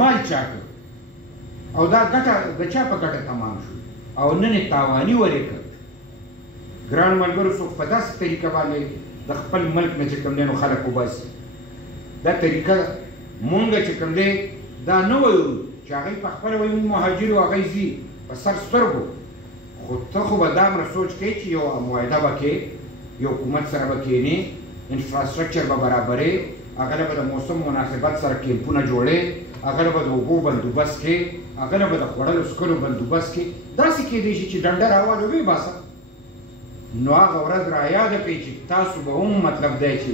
مال چا کړ او دا ګټه د چا په ګټه تمام شو او نن یې تاواني ولې کړ. ګران ملګرو څوک په داسې طریقه باندې د خپل ملک نه چې کوم دی نو خلک وباسي. دا طریقه مونږ چې کوم دی دا نه وایو چې هغوی په خپله وایي مونږ مهاجر یو هغوی ځي په سر سترګو، خو ته خو به دا امره سوچ کوې چې یو معاهده به کې یو حکومت سره به کښېنې، انفراسټرکچر به برابرې، هغه له به د موسم مناسبت سره کیمپونه جوړې، هغه له به د اوبو بندوبست کې، هغه له به د خوړلو څښلو بندوبست کې. داسې کېدی شي چې ډنډه راوالو ویې باسه. نو هغه ورځ را یاده کړئ چې تاسو به هم مطلب دی چې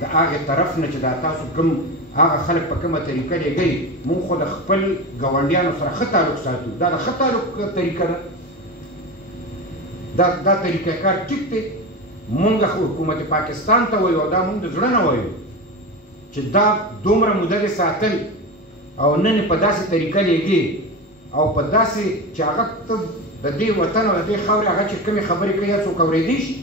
د هغې طرف نه چې دا تاسو کوم هغه خلک په کومه طریقه لېږئ، مونږ خو د خپل ګاونډیانو سره ښه تعلق ساتو. دا د ښه تعلق طریقه ده، دا طریقه کار ټیک دی. مونږ حکومت پاکستان ته وایو او دا مونږ د زړه نه وایو چې دا دومره موده دې ساتل او نن په داسې طریقه لېږي او په داسې چې هغه ته د دې وطن او د دې خاورې هغه چې کومې خبرې کوي هر څوک اورېدی شي.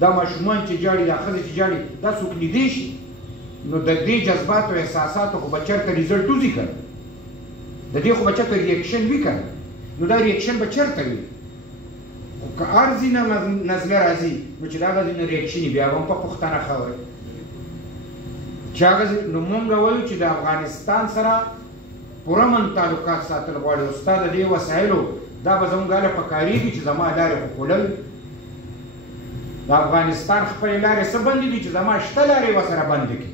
دا ماشومان چې جاړي، دا ښځې چې جاړي، دا څوک لیدی شي. نو د دې جذباتو او احساساتو خو به چېرته ریزلټ وځي که نه، د دې خو به چېرته ریاکشن وي که نه. نو دا ریاکشن به چېرته وي؟ خو که هر ځای نه نزله راځي نو چې د هغه ځای نه ریاکشن وي بیا به هم په پښتانه خبرې چې هغه نو مونږ وایو چې د افغانستان سره پوره من تعلقات ساتل غواړي او ستا د دې وسایلو دا به زموږ هله پکارېږي چې زما لارې خو کولل د افغانستان خپلې لارې څه بندې دي چې زما شته لارې ورسره بندې کړي.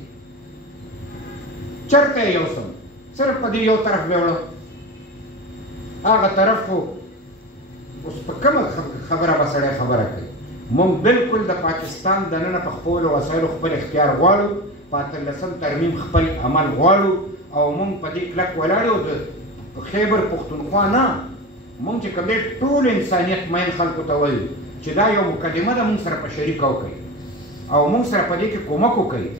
چېرته یې یوسم؟ صرف په دې یو طرف به وړم. هغه طرف خو اوس په کومه خبره به سړی خبره کوي؟ مونږ بالکل د پاکستان دننه په خپلو وسایلو خپل اختیار غواړو، په 18 ترمیم خپل عمل غواړو او مونږ په دې کلک ولاړ یو. د خیبر پښتونخوا نه مونږ چې کوم دی ټول انسانیت مین خلکو ته وایو چې دا یو مقدمه ده، مونږ سره په شریکه وکړئ او مونږ سره په دې کې کومک وکړئ.